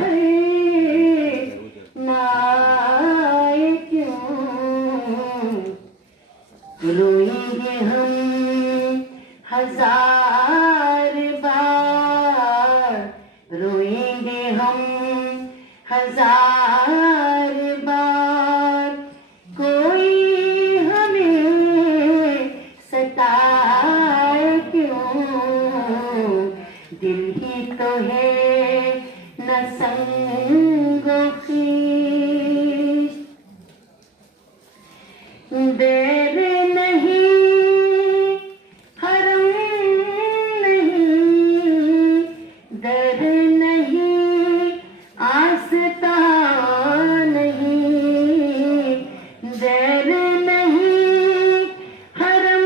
घर ना आए क्यों। रोएंगे हम हजार बार, रोएंगे हम हजार बार, कोई हमें सताए क्यों। दिल ही तो है न संगो खीस, देर नहीं हरम नहीं, दर नहीं आस्था नहीं, देर नहीं हरम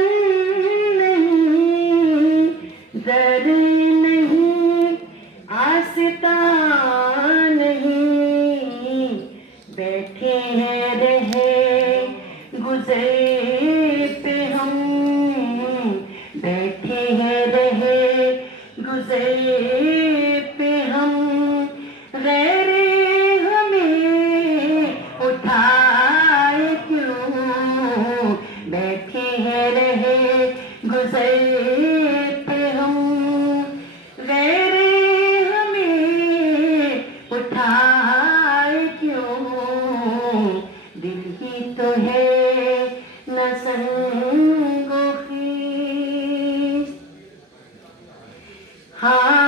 नहीं, दर नहीं आस्था नहीं। बैठे हैं रहे गुज़रे पे हम, बैठे हैं रहे गुज़रे पे हम, गैर हमें उठाए क्यों। बैठे हैं रहे गुज़रे पे हम, गैर हमें उठाए क्यों। दिल ही तो है न संगो खीस। हाँ